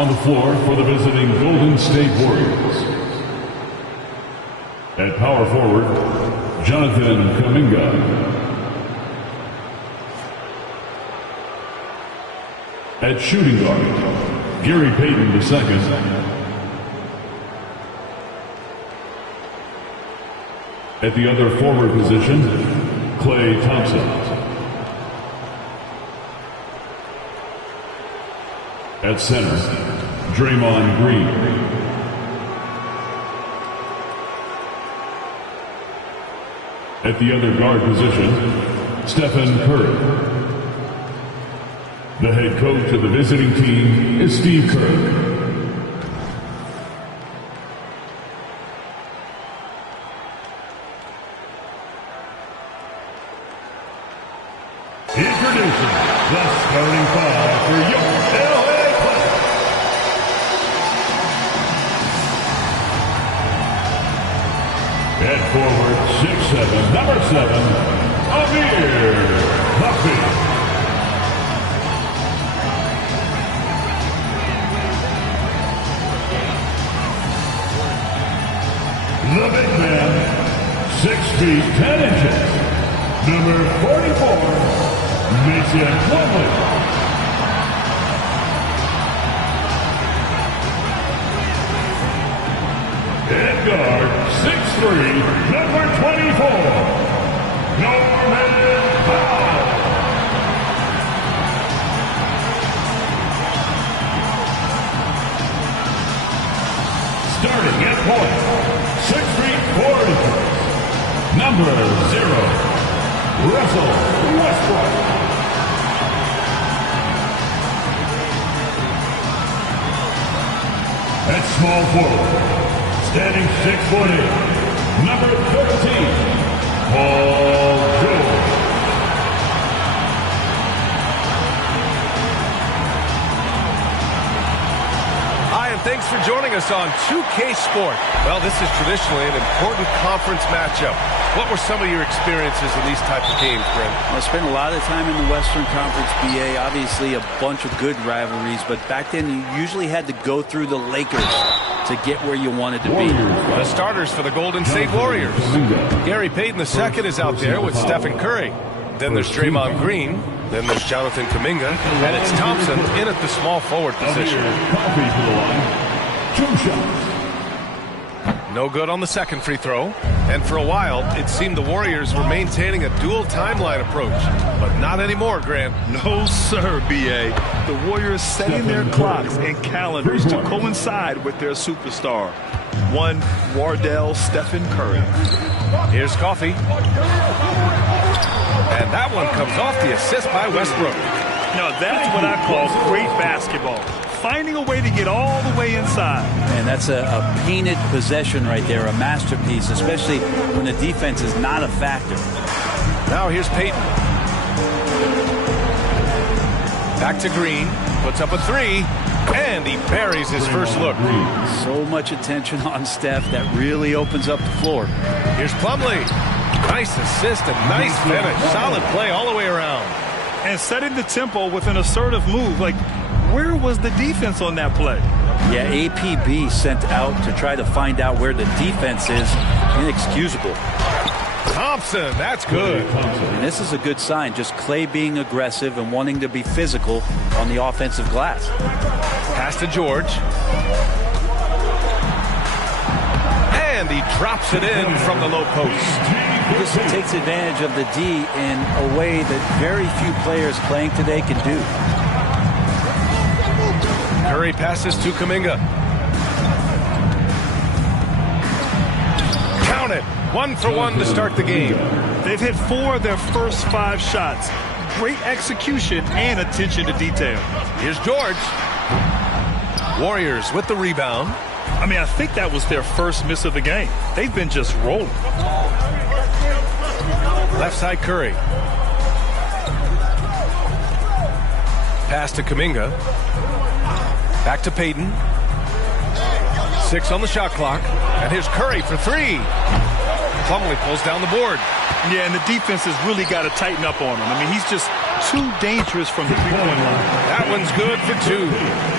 On the floor for the visiting Golden State Warriors. At power forward, Jonathan Kuminga. At shooting guard, Gary Payton II. At the other forward position, Klay Thompson. At center, Draymond Green. At the other guard position, Stephen Curry. The head coach of the visiting team is Steve Kerr. Introducing the starting five for your LA Clippers. At forward, 6'7", number 7, Amir Coffey. The big man, 6 feet 10 inches, number 44, Mason Plumlee. At guard, 6'3", number 24, Norman Powell. Starting at point, 6 feet 4 inches, number 0, Russell Westbrook. At small forward, standing 6'8", number 13, Paul George. Hi, and thanks for joining us on 2K Sport. Well, this is traditionally an important conference matchup. What were some of your experiences in these types of games, Brent? I spent a lot of time in the Western Conference, BA. Obviously, a bunch of good rivalries, but back then you usually had to go through the Lakers to get where you wanted to be. The starters for the Golden State Warriors. Gary Payton II is out there with Stephen Curry. Then there's Draymond Green. Then there's Jonathan Kuminga. And it's Thompson in at the small forward position. Coffey to the line. 2 shots. No good on the second free throw. And for a while, it seemed the Warriors were maintaining a dual timeline approach. But not anymore, Grant. No, sir, B.A. The Warriors setting their clocks and calendars to coincide with their superstar. One Wardell Stephen Curry. Here's Coffey. And that one comes off the assist by Westbrook. Now, that's what I call great basketball. Finding a way to get all the way inside. And that's a painted possession right there, a masterpiece, especially when the defense is not a factor. Now here's Payton. Back to Green, puts up a 3, and he buries his first look. So much attention on Steph, that really opens up the floor. Here's Plumlee. Nice assist and nice finish. Solid play all the way around. And setting the tempo with an assertive move. Like, where was the defense on that play? Yeah, APB sent out to try to find out where the defense is. Inexcusable. Thompson, that's good. And this is a good sign. Just Klay being aggressive and wanting to be physical on the offensive glass. Pass to George. And he drops it in from the low post. This takes advantage of the D in a way that very few players playing today can do. Curry passes to Kuminga. Count it. 1 for 1 to start the game. They've hit 4 of their first 5 shots. Great execution and attention to detail. Here's George. Warriors with the rebound. I mean, I think that was their first miss of the game. They've been just rolling. Left side Curry. Pass to Kuminga. Back to Payton. 6 on the shot clock. And here's Curry for 3. Plumlee pulls down the board. Yeah, and the defense has really got to tighten up on him. I mean, he's just too dangerous from the three-point line. That one's good for 2.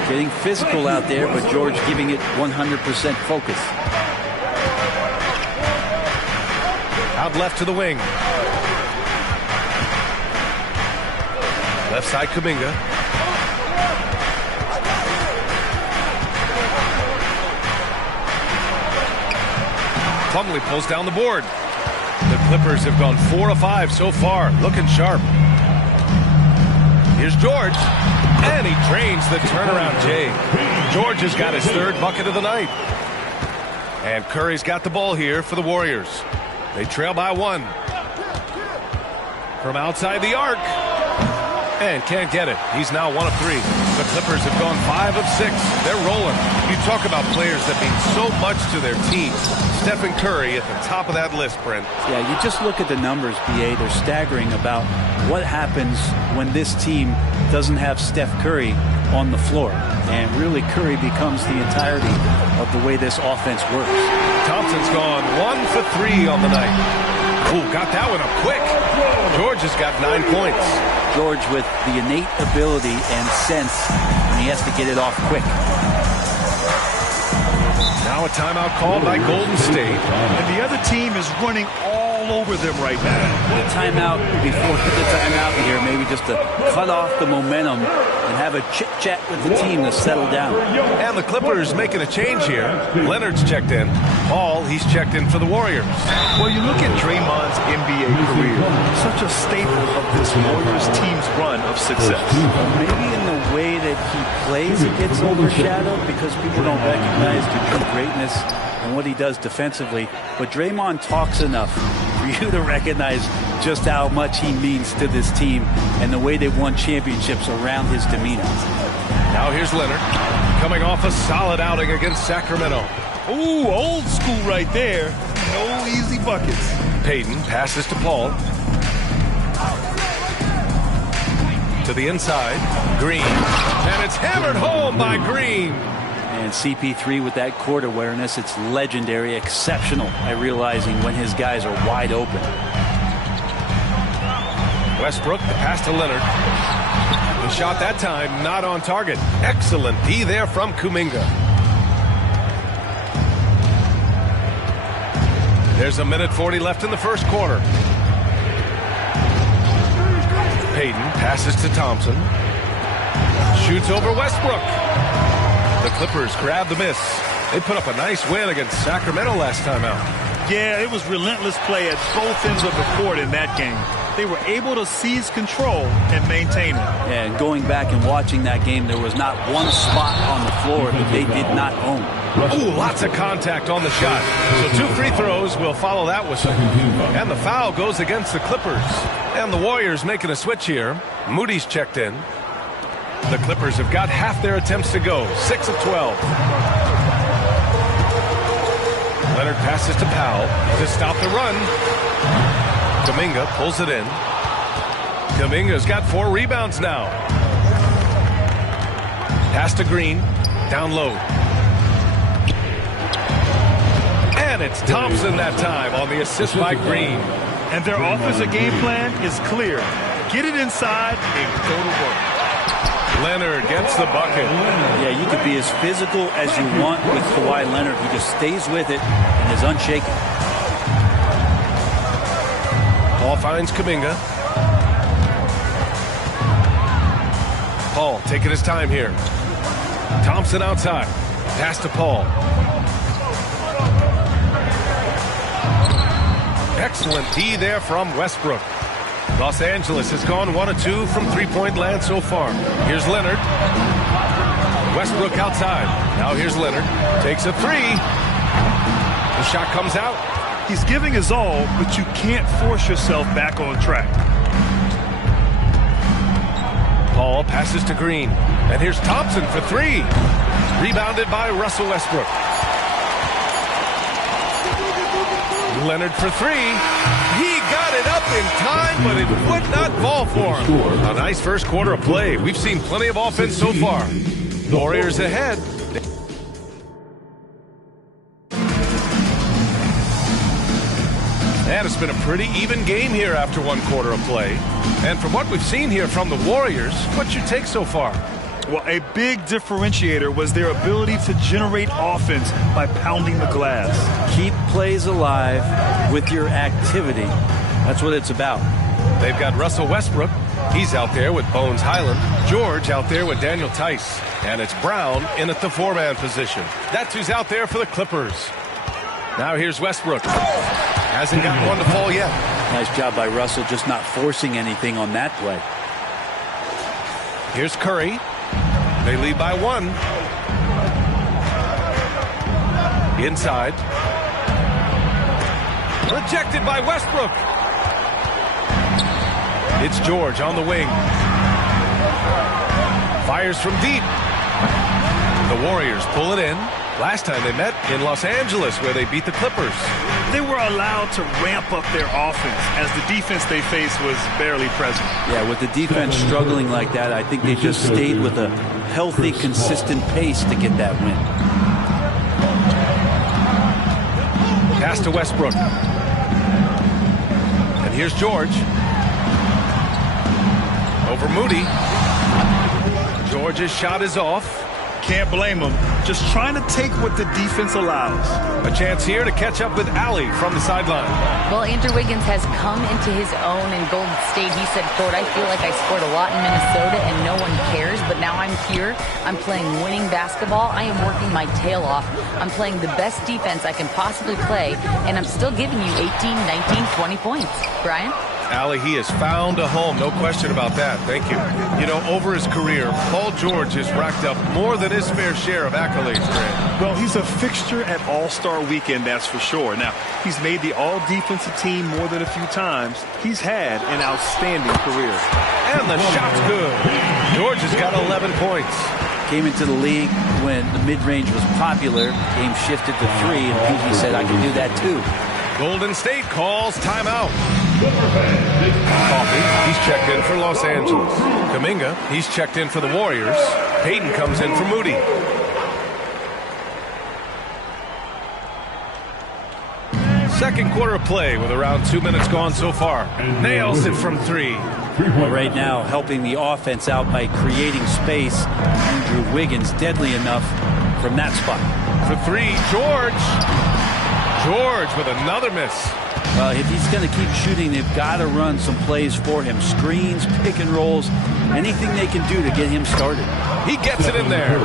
Getting physical out there, but George giving it 100% focus. Out left to the wing. Left side, Kuminga. Plumlee pulls down the board. The Clippers have gone 4 of 5 so far, looking sharp. Here's George, and he drains the turnaround Jay. George has got his 3rd bucket of the night. And Curry's got the ball here for the Warriors. They trail by 1. From outside the arc. And can't get it. He's now 1 of 3. The Clippers have gone 5 of 6. They're rolling. You talk about players that mean so much to their team. Stephen Curry at the top of that list, Brent. Yeah, you just look at the numbers, BA. They're staggering about what happens when this team doesn't have Steph Curry on the floor. And really, Curry becomes the entirety of the way this offense works. Thompson's gone 1 for 3 on the night. Ooh, got that one up quick. George has got 9 points. George with the innate ability and sense when he has to get it off quick. Now a timeout called by Golden State. And the other team is running all over them right now. The timeout before the timeout here, maybe just to cut off the momentum and have a chit-chat with the team to settle down. And the Clippers making a change here. Leonard's checked in. Paul, he's checked in for the Warriors. Well, you look at Draymond's NBA career, such a staple of this Warriors team's run of success. Maybe in the way that he plays, it gets overshadowed because people don't recognize the true greatness and what he does defensively. But Draymond talks enough for you to recognize just how much he means to this team and the way they've won championships around his demeanor. Now here's Leonard, coming off a solid outing against Sacramento. Ooh, old school right there. No easy buckets. Payton passes to Paul. To the inside, Green. And it's hammered home by Green. And CP3 with that court awareness, it's legendary, exceptional at realizing when his guys are wide open. Westbrook, the pass to Leonard. The shot that time not on target. Excellent D there from Kuminga. There's a minute 40 left in the first quarter. Payton passes to Thompson. Shoots over Westbrook. The Clippers grab the miss. They put up a nice win against Sacramento last time out. Yeah, it was relentless play at both ends of the court in that game. They were able to seize control and maintain it. And going back and watching that game, there was not one spot on the floor that they did not own. Ooh, lots of contact on the shot. So 2 free throws will follow that whistle. And the foul goes against the Clippers. And the Warriors making a switch here. Moody's checked in. The Clippers have got half their attempts to go. 6 of 12. Leonard passes to Powell to stop the run. Kuminga pulls it in. Kuminga's got 4 rebounds now. Pass to Green. Down low. And it's Thompson that time on the assist by Green. And their offensive game plan is clear. Get it inside and go to work. Leonard gets the bucket. Yeah, you could be as physical as you want with Kawhi Leonard. He just stays with it and is unshaken. Paul finds Kuminga. Paul taking his time here. Thompson outside. Pass to Paul. Excellent D there from Westbrook. Los Angeles has gone 1 of 2 from three-point land so far. Here's Leonard. Westbrook outside. Now here's Leonard. Takes a 3. The shot comes out. He's giving his all, but you can't force yourself back on track. Paul passes to Green. And here's Thompson for 3. Rebounded by Russell Westbrook. Leonard for 3. He got it up in time, but it would not fall for him. A nice first quarter of play. We've seen plenty of offense so far. Warriors ahead. And it's been a pretty even game here after 1 quarter of play. And from what we've seen here from the Warriors, what's your take so far? Well, a big differentiator was their ability to generate offense by pounding the glass. Keep plays alive with your activity. That's what it's about. They've got Russell Westbrook. He's out there with Bones Highland. George out there with Daniel Tice. And it's Brown in at the 4-man position. That's who's out there for the Clippers. Now here's Westbrook. Hasn't gotten one to fall yet. Nice job by Russell just not forcing anything on that play. Here's Curry. They lead by 1. Inside. Rejected by Westbrook. It's George on the wing. Fires from deep. The Warriors pull it in. Last time they met in Los Angeles, where they beat the Clippers. They were allowed to ramp up their offense as the defense they faced was barely present. Yeah, with the defense struggling like that, I think they just stayed with a healthy, consistent pace to get that win. Pass to Westbrook. And here's George. Over Moody. George's shot is off. Can't blame him. Just trying to take what the defense allows. A chance here to catch up with Allie from the sideline. Well, Andrew Wiggins has come into his own in Golden State. He said, quote, I feel like I scored a lot in Minnesota and no one cares, but now I'm here. I'm playing winning basketball. I am working my tail off. I'm playing the best defense I can possibly play, and I'm still giving you 18, 19, 20 points. Brian? Allie, he has found a home, no question about that. Thank you. You know, over his career, Paul George has racked up more than his fair share of accolades, Grant. Well, he's a fixture at All-Star Weekend, that's for sure. Now, he's made the All-Defensive team more than a few times. He's had an outstanding career. And the shot's good. George has got 11 points. Came into the league when the mid-range was popular. Game shifted to 3, and PG said, I can do that too. Golden State calls timeout. Coffee, he's checked in for Los Angeles. Kuminga, he's checked in for the Warriors. Payton comes in for Moody. Second quarter of play with around 2 minutes gone so far. Nails it from 3. Right now, helping the offense out by creating space. Andrew Wiggins deadly enough from that spot. For 3, George. George with another miss. If he's going to keep shooting, they've got to run some plays for him. Screens, pick and rolls, anything they can do to get him started. He gets it in there.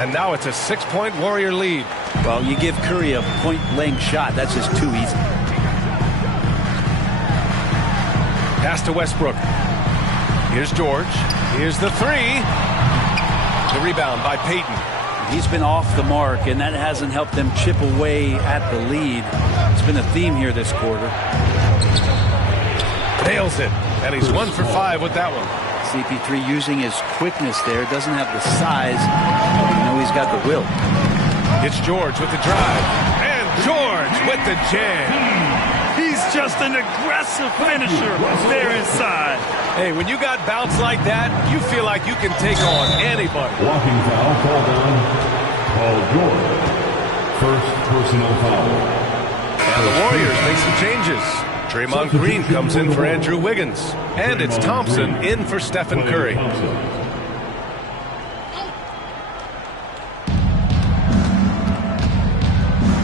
And now it's a 6-point Warrior lead. Well, you give Curry a point-blank shot. That's just too easy. Pass to Westbrook. Here's George. Here's the 3. The rebound by Payton. He's been off the mark, and that hasn't helped them chip away at the lead. It's been a theme here this quarter. Nails it, and he's 1 for 5 with that one. CP3 using his quickness there. Doesn't have the size. You know he's got the will. It's George with the drive. And George with the jam. He's just an aggressive finisher there inside. Hey, when you got bounce like that, you feel like you can take on anybody. Blocking foul called on Paul George. First personal foul. And the Warriors make some changes. Draymond Green comes in for Andrew Wiggins. And it's Thompson in for Stephen Curry.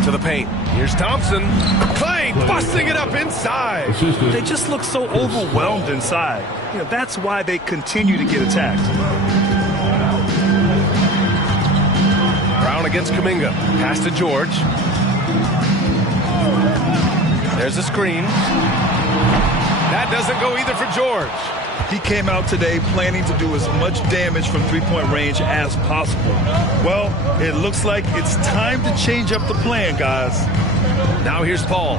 To the paint. Here's Thompson. Clay busting it up inside. They just look so overwhelmed inside. You know, that's why they continue to get attacked. Brown against Kuminga. Pass to George. There's a screen. That doesn't go either for George. He came out today planning to do as much damage from three-point range as possible. Well, it looks like it's time to change up the plan, guys. Now here's Paul.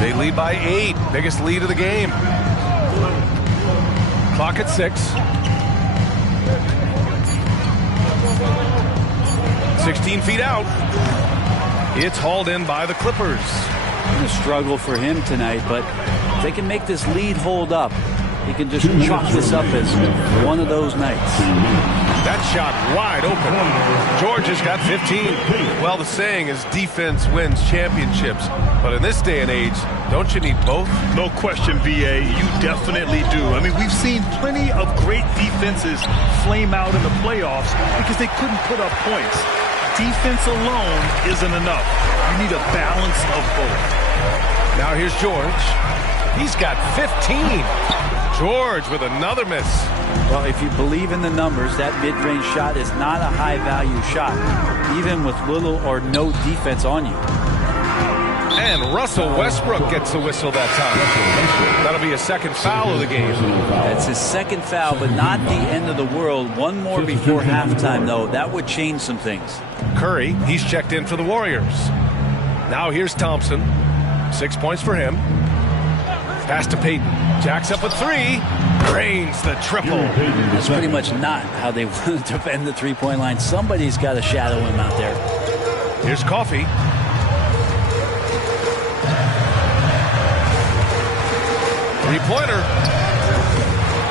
They lead by 8. Biggest lead of the game. Clock at 6. 16 feet out. It's hauled in by the Clippers. It's a struggle for him tonight, but if they can make this lead hold up, he can just chalk this up as one of those nights. That shot wide open. George has got 15. Well, the saying is defense wins championships. But in this day and age, don't you need both? No question, VA. You definitely do. I mean, we've seen plenty of great defenses flame out in the playoffs because they couldn't put up points. Defense alone isn't enough. You need a balance of both. Now here's George. He's got 15. George with another miss. Well, if you believe in the numbers, that mid-range shot is not a high-value shot, even with little or no defense on you. And Russell Westbrook gets the whistle that time. That'll be a second foul of the game. That's his second foul, but not the end of the world. One more before halftime, though. That would change some things. Curry, he's checked in for the Warriors. Now here's Thompson. 6 points for him. Pass to Payton. Jacks up a three. Drains the triple. That's pretty much not how they want to defend the three-point line. Somebody's got to shadow him out there. Here's Coffey. Three-pointer.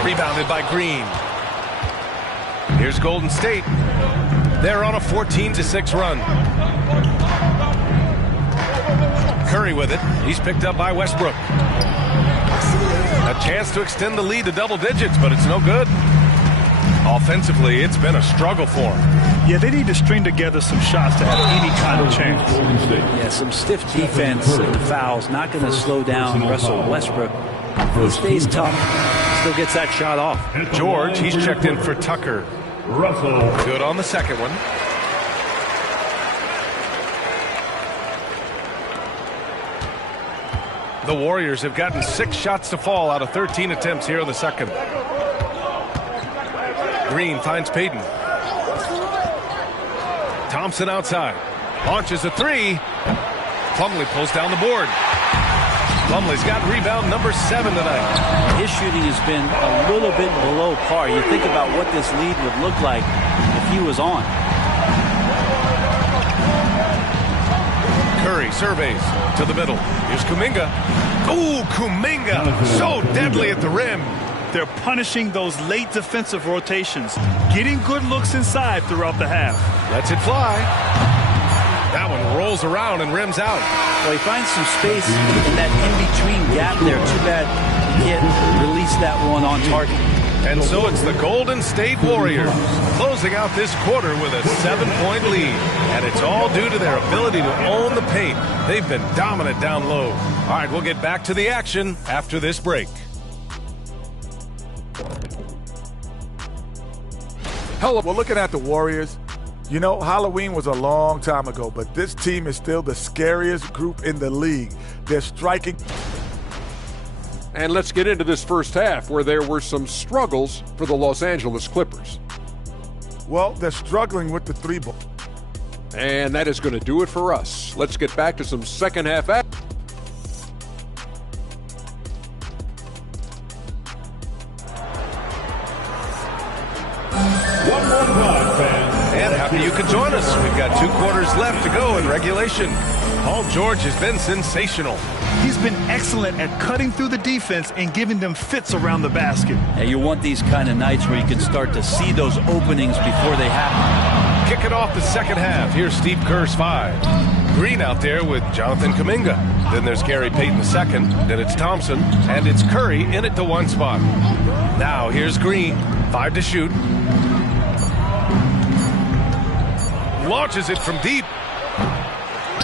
Rebounded by Green. Here's Golden State. They're on a 14-6 run. Curry with it. He's picked up by Westbrook. A chance to extend the lead to double digits, but it's no good. Offensively, it's been a struggle for them. Yeah, they need to string together some shots to have any kind of chance. Yeah, some stiff defense and the fouls not going to slow down Russell Westbrook. He stays tough, still gets that shot off. George, he's checked in for Tucker. Russell. Good on the second one. The Warriors have gotten 6 shots to fall out of 13 attempts here in the second. Green finds Payton. Thompson outside. Launches a three. Plumlee pulls down the board. Plumlee's got rebound number 7 tonight. His shooting has been a little bit below par. You think about what this lead would look like if he was on. Curry surveys to the middle. Here's Kuminga. Ooh, Kuminga, so deadly at the rim. They're punishing those late defensive rotations, getting good looks inside throughout the half. Lets it fly. That one rolls around and rims out. Well, he finds some space in that in-between gap there. Too bad he can't release that one on target. And so it's the Golden State Warriors closing out this quarter with a 7-point lead. And it's all due to their ability to own the paint. They've been dominant down low. All right, we'll get back to the action after this break. Hello, we're looking at the Warriors. You know, Halloween was a long time ago, but this team is still the scariest group in the league. They're striking. And let's get into this first half where there were some struggles for the Los Angeles Clippers. Well, they're struggling with the three ball. And that is going to do it for us. Let's get back to some second half action. One more time, fans. And happy you could join us. We've got 2 quarters left to go in regulation. Paul George has been sensational. He's been excellent at cutting through the defense and giving them fits around the basket. Yeah, you want these kind of nights where you can start to see those openings before they happen. Kicking off the second half, here's Steve Kerr's 5. Green out there with Jonathan Kuminga. Then there's Gary Payton II. Then it's Thompson. And it's Curry in at the 1 spot. Now here's Green. 5 to shoot. Launches it from deep.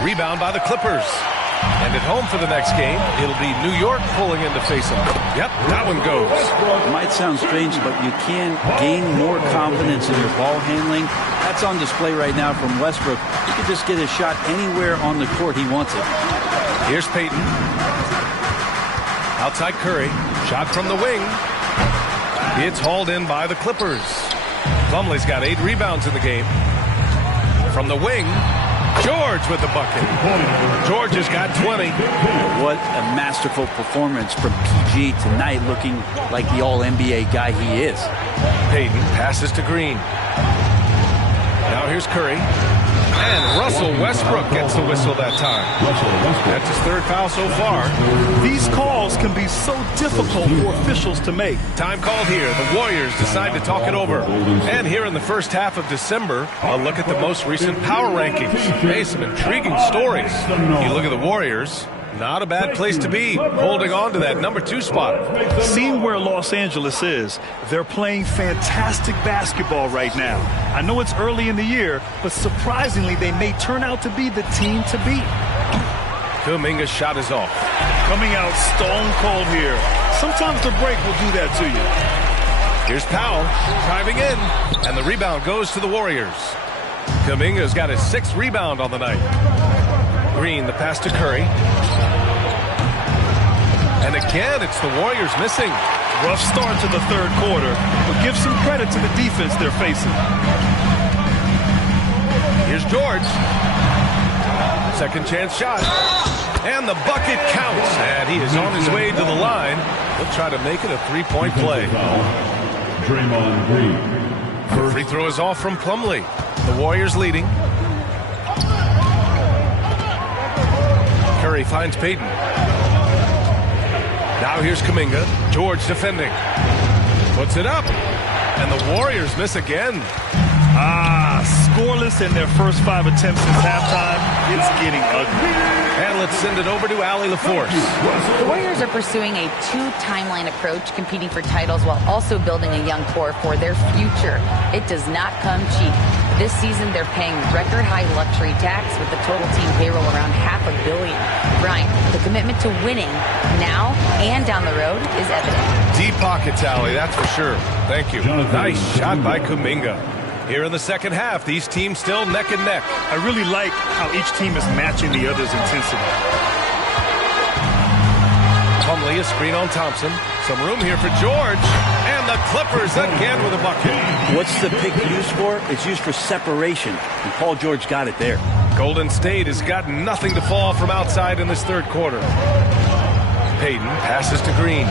Rebound by the Clippers. And at home for the next game, it'll be New York pulling in to face them. Yep, that one goes. It might sound strange, but you can gain more confidence in your ball handling. That's on display right now from Westbrook. He can just get a shot anywhere on the court he wants it. Here's Payton. Outside Curry. Shot from the wing. It's hauled in by the Clippers. Plumlee's got 8 rebounds in the game. From the wing, George with the bucket. George has got 20. What a masterful performance from PG tonight, looking like the all-NBA guy he is. Payton passes to Green. Now here's Curry. And Russell Westbrook gets the whistle that time. That's his third foul so far. These calls can be so difficult for officials to make. Time called here. The Warriors decide to talk it over. And here in the first half of December, a look at the most recent power rankings. Hey, some intriguing stories. You look at the Warriors, not a bad place to be, holding on to that number 2 spot. Seeing where Los Angeles is, they're playing fantastic basketball right now. I know it's early in the year, but surprisingly, they may turn out to be the team to beat. Kuminga's shot is off. Coming out stone cold here. Sometimes the break will do that to you. Here's Powell driving in, and the rebound goes to the Warriors. Kuminga's got his 6th rebound on the night. Green, the pass to Curry. And again, it's the Warriors missing. Rough start to the third quarter, but give some credit to the defense they're facing. Here's George. Second chance shot. And the bucket counts. And he is on his way to the line. He'll try to make it a 3-point play. Draymond Green. Free throw is off from Plumlee. The Warriors leading. Curry finds Payton. Now here's Kuminga. George defending. Puts it up. And the Warriors miss again. Scoreless in their first 5 attempts since halftime. It's getting ugly. And let's send it over to Allie LaForce. The Warriors are pursuing a 2-timeline approach, competing for titles while also building a young core for their future. It does not come cheap. This season, they're paying record-high luxury tax with the total team payroll around $500 million. Brian, the commitment to winning now and down the road is evident. Deep pockets, Allie, that's for sure. Thank you. Nice shot by Kuminga. Here in the second half, these teams still neck and neck. I really like how each team is matching the other's intensity. Plumlee, a screen on Thompson. Some room here for George. And the Clippers again with a bucket. What's the pick used for? It's used for separation, and Paul George got it there. Golden State has got nothing to fall from outside in this third quarter. Payton passes to Green.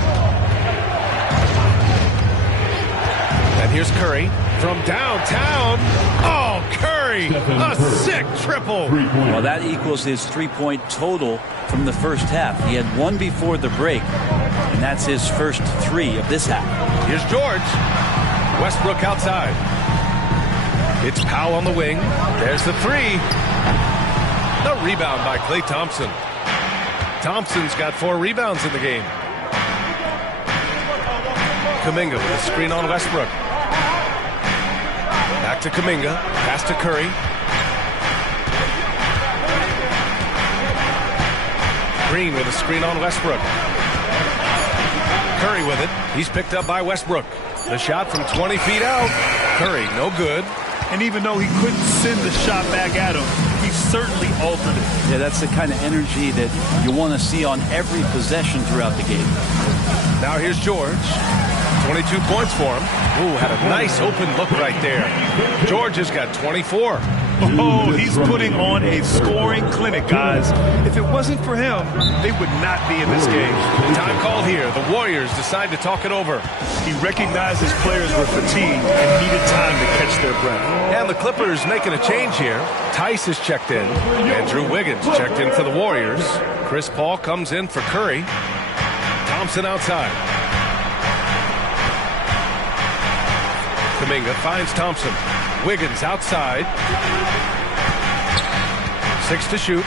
And here's Curry from downtown. Oh, Curry, a sick triple. Well, that equals his 3-point total from the first half. He had 1 before the break, and that's his first 3 of this half. Here's George. Westbrook outside. It's Powell on the wing. There's the 3. The rebound by Klay Thompson. Thompson's got 4 rebounds in the game. Kuminga with a screen on Westbrook. Back to Kuminga. Pass to Curry. Green with a screen on Westbrook. Curry with it. He's picked up by Westbrook. The shot from 20 feet out. Curry, no good. And even though he couldn't send the shot back at him, he certainly altered it. Yeah, that's the kind of energy that you want to see on every possession throughout the game. Now here's George. 22 points for him. Ooh, had a nice open look right there. George has got 24. Oh, he's putting on a scoring clinic, guys. If it wasn't for him, they would not be in this game. Time called here. The Warriors decide to talk it over. He recognized his players were fatigued and needed time to catch their breath. And the Clippers making a change here. Tice is checked in. Andrew Wiggins checked in for the Warriors. Chris Paul comes in for Curry. Thompson outside. Kuminga finds Thompson. Wiggins outside. 6 to shoot.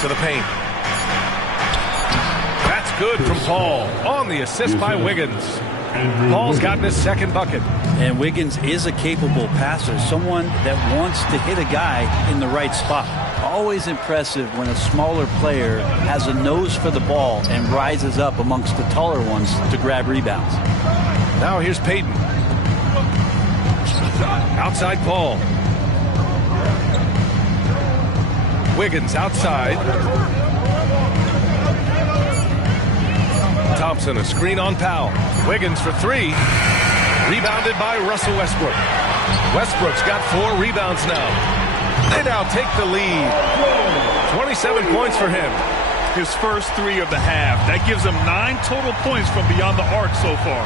To the paint. That's good from Paul. On the assist by Wiggins. Paul's gotten his second bucket. And Wiggins is a capable passer, someone that wants to hit a guy in the right spot. Always impressive when a smaller player has a nose for the ball and rises up amongst the taller ones to grab rebounds. Now here's Payton. Outside Paul. Wiggins outside. Thompson, a screen on Powell. Wiggins for 3. Rebounded by Russell Westbrook. Westbrook's got 4 rebounds now. They now take the lead. 27 points for him. His first 3 of the half. That gives him 9 total points from beyond the arc so far.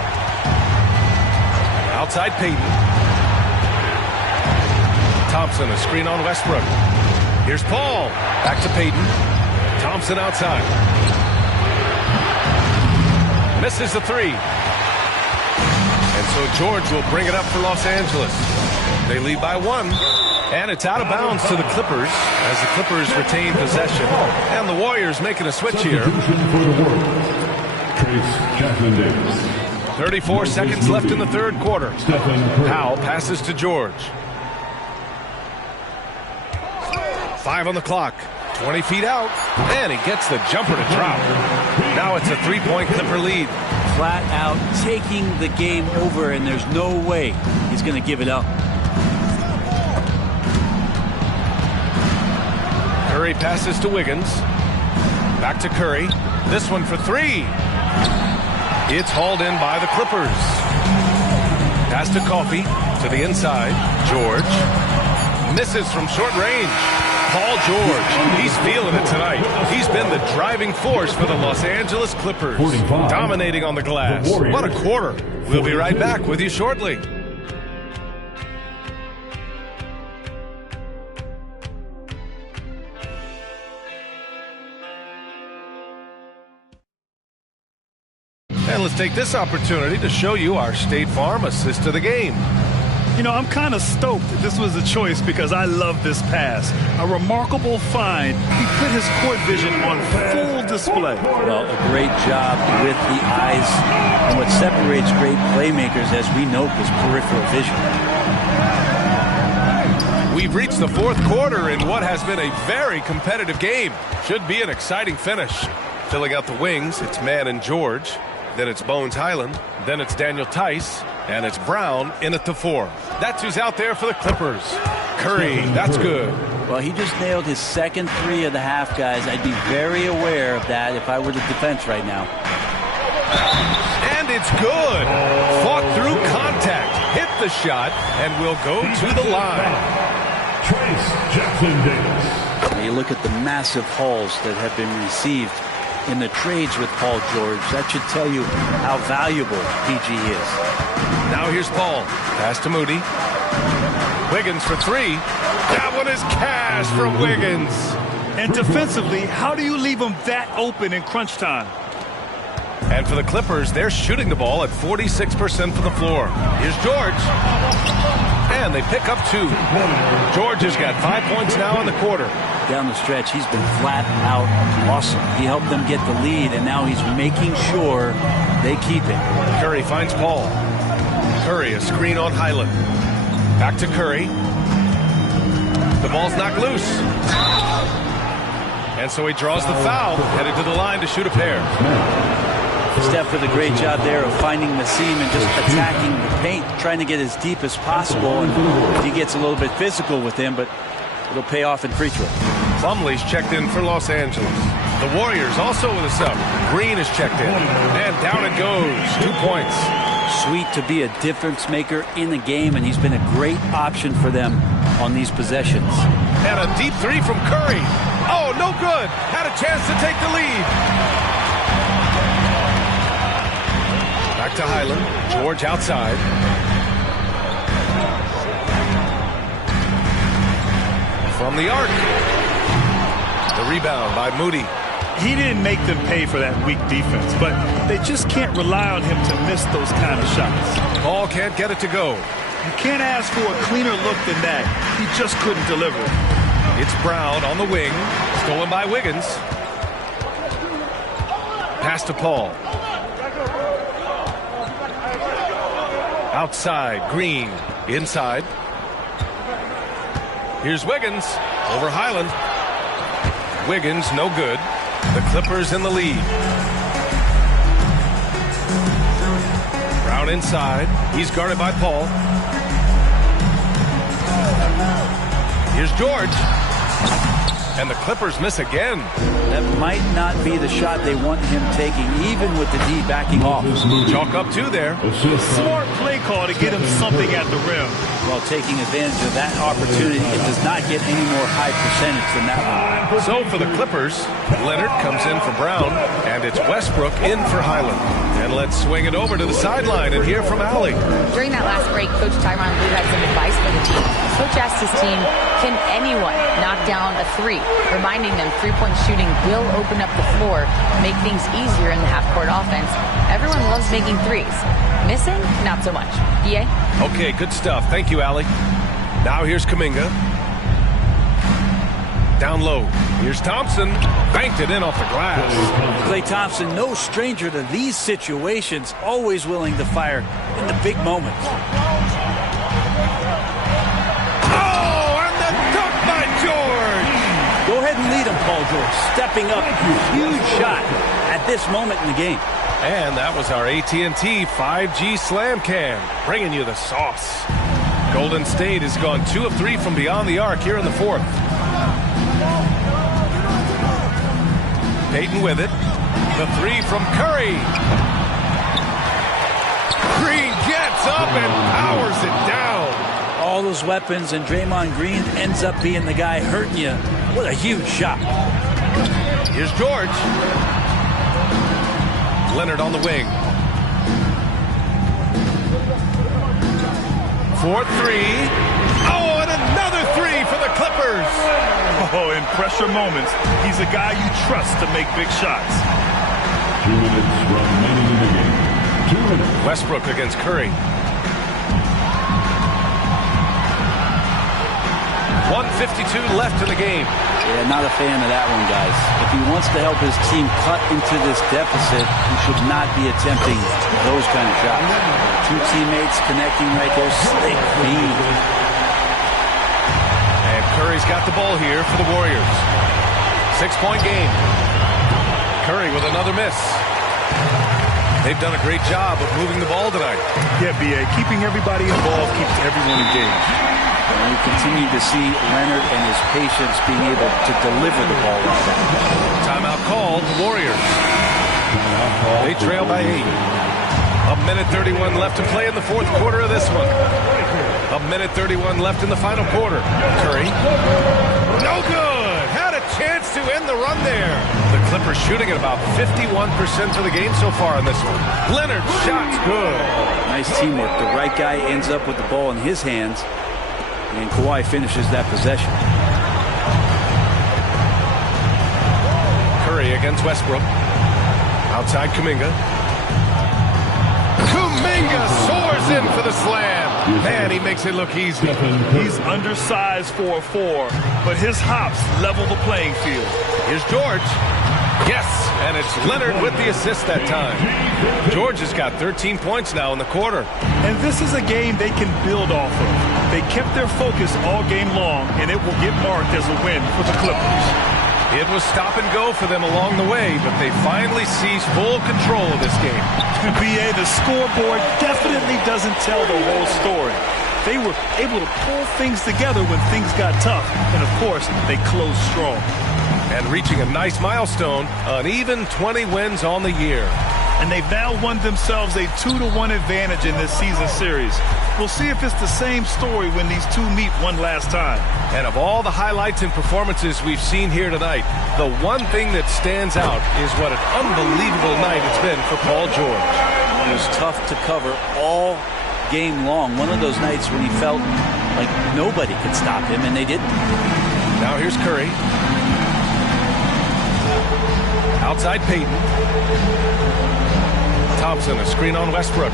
Outside Payton. Thompson, a screen on Westbrook. Here's Paul. Back to Payton. Thompson outside. Misses the three. And so George will bring it up for Los Angeles. They lead by 1. And it's out of bounds to the Clippers as the Clippers retain possession. And the Warriors making a switch here. 34 seconds left in the third quarter. Powell passes to George. 5 on the clock. 20 feet out. And he gets the jumper to drop. Now it's a 3-point Clipper lead. Flat out taking the game over, and there's no way he's going to give it up. Curry passes to Wiggins. Back to Curry. This one for 3. It's hauled in by the Clippers. Pass to Coffey to the inside. George misses from short range. Paul George, he's feeling it tonight. He's been the driving force for the Los Angeles Clippers, dominating on the glass. What a quarter. We'll be right back with you shortly. And let's take this opportunity to show you our State Farm assist of the game. You know, I'm kind of stoked that this was a choice because I love this pass. A remarkable find. He put his court vision on full display. Well, a great job with the eyes. And what separates great playmakers, as we note, is peripheral vision. We've reached the fourth quarter in what has been a very competitive game. Should be an exciting finish. Filling out the wings, it's Mann and George. Then it's Bones Highland. Then it's Daniel Tice. And it's Brown in at the 4. That's who's out there for the Clippers. Curry, that's good. Well, he just nailed his second 3 of the half, guys. I'd be very aware of that if I were the defense right now. And it's good. Fought through contact. Hit the shot and will go to the line. Trace Jackson-Davis. You look at the massive hauls that have been received in the trades with Paul George. That should tell you how valuable PG is. Now here's Paul. Pass to Moody. Wiggins for 3. That one is cash from Wiggins. And defensively, how do you leave him that open in crunch time? And for the Clippers, they're shooting the ball at 46% from the floor. Here's George. And they pick up 2. George has got 5 points now in the quarter. Down the stretch, he's been flat out awesome. He helped them get the lead, and now he's making sure they keep it. Curry finds Paul. Curry, a screen on Highland. Back to Curry. The ball's knocked loose. And so he draws the foul, headed to the line to shoot a pair. Steph with a great job there of finding the seam and just attacking the paint, trying to get as deep as possible. And he gets a little bit physical with him, but it'll pay off in free throw. Plumlee's checked in for Los Angeles. The Warriors also with a sub. Green is checked in. And down it goes. 2 points. Sweet to be a difference maker in the game, and he's been a great option for them on these possessions. And a deep 3 from Curry. Oh, no good. Had a chance to take the lead. Back to Highland. George outside. From the arc. The rebound by Moody. He didn't make them pay for that weak defense, but they just can't rely on him to miss those kind of shots. Paul can't get it to go. You can't ask for a cleaner look than that. He just couldn't deliver. It's Brown on the wing. Stolen by Wiggins. Pass to Paul. Outside, Green. Inside. Here's Wiggins. Over Highland. Wiggins, no good. The Clippers in the lead. Brown inside. He's guarded by Paul. Here's George. And the Clippers miss again. That might not be the shot they want him taking, even with the D backing off. Chalk up 2 there. Smart play call to get him something at the rim. While taking advantage of that opportunity, it does not get any more high percentage than that one. So for the Clippers, Leonard comes in for Brown, and it's Westbrook in for Highland. And let's swing it over to the sideline and hear from Allie. During that last break, Coach Tyronn Lue had some advice for the team. Coach asked his team, can anyone knock down a 3? Reminding them three-point shooting will open up the floor, make things easier in the half-court offense. Everyone loves making 3s. Missing? Not so much. BA? Okay, good stuff. Thank you, Allie. Now here's Kuminga. Down low. Here's Thompson. Banked it in off the glass. Klay Thompson, no stranger to these situations, always willing to fire in the big moments. Oh, and the dunk by George! Go ahead and lead him, Paul George. Stepping up, huge shot at this moment in the game. And that was our AT&T 5G Slam Cam, bringing you the sauce. Golden State has gone 2 of 3 from beyond the arc here in the 4th. Payton with it. The 3 from Curry. Green gets up and powers it down. All those weapons, and Draymond Green ends up being the guy hurting you. What a huge shot. Here's George. Leonard on the wing. 4-3. Oh, and another 3 for the Clippers. Oh, in pressure moments, he's a guy you trust to make big shots. 2 minutes remaining in the game. 2 minutes. Westbrook against Curry. 1:52 left in the game. Yeah, not a fan of that one, guys. If he wants to help his team cut into this deficit, he should not be attempting those kind of shots. 2 teammates connecting right there. Slick feed. And Curry's got the ball here for the Warriors. 6-point game. Curry with another miss. They've done a great job of moving the ball tonight. Yeah, B.A. Keeping everybody involved keeps everyone engaged. And we continue to see Leonard and his patience being able to deliver the ball like that. Timeout called, the Warriors. They trail by 8. 1:31 left to play in the 4th quarter of this one. 1:31 left in the final quarter. Curry. No good! Had a chance to end the run there. The Clippers shooting at about 51% for the game so far in this one. Leonard, shot's good. Nice teamwork. The right guy ends up with the ball in his hands, and Kawhi finishes that possession. Curry against Westbrook. Outside Kuminga. Kuminga soars in for the slam. Man, he makes it look easy. He's undersized for a 4, but his hops level the playing field. Here's George. Yes, and it's Leonard with the assist that time. George has got 13 points now in the quarter. And this is a game they can build off of. They kept their focus all game long, and it will get marked as a win for the Clippers. It was stop and go for them along the way, but they finally seized full control of this game. BA, the scoreboard definitely doesn't tell the whole story. They were able to pull things together when things got tough, and of course, they closed strong. And reaching a nice milestone, an even 20 wins on the year. And they've now won themselves a 2-1 advantage in this season series. We'll see if it's the same story when these two meet one last time. And of all the highlights and performances we've seen here tonight, the one thing that stands out is what an unbelievable night it's been for Paul George. It was tough to cover all game long. One of those nights when he felt like nobody could stop him, and they didn't. Now here's Curry. Outside Payton. Thompson, a screen on Westbrook.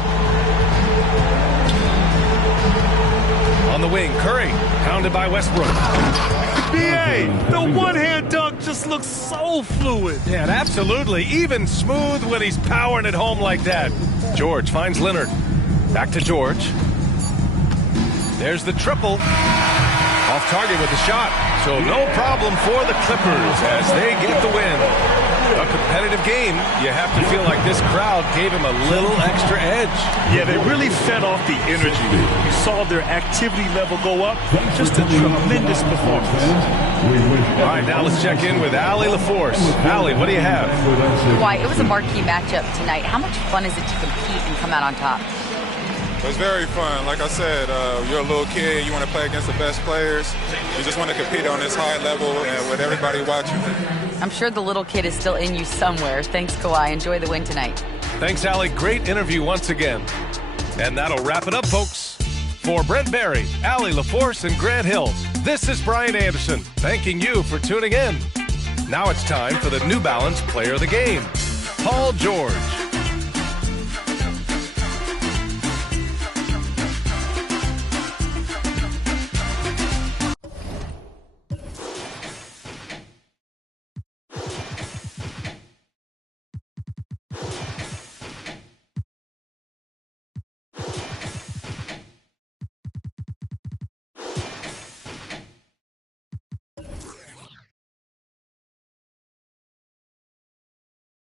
On the wing, Curry, pounded by Westbrook. BA, the one-hand dunk just looks so fluid. Yeah, absolutely. Even smooth when he's powering it home like that. George finds Leonard. Back to George. There's the triple. Off target with the shot. So no problem for the Clippers as they get the win. A competitive game. You have to feel like this crowd gave him a little extra edge. Yeah, they really fed off the energy. You saw their activity level go up. Just a tremendous performance. All right, now let's check in with Allie LaForce. Allie, what do you have? Why, it was a marquee matchup tonight. How much fun is it to compete and come out on top? It was very fun. Like I said, you're a little kid. You want to play against the best players. You just want to compete on this high level and with everybody watching. I'm sure the little kid is still in you somewhere. Thanks, Kawhi. Enjoy the win tonight. Thanks, Allie. Great interview once again. And that'll wrap it up, folks. For Brent Barry, Allie LaForce, and Grant Hill, this is Brian Anderson, thanking you for tuning in. Now it's time for the New Balance Player of the Game, Paul George.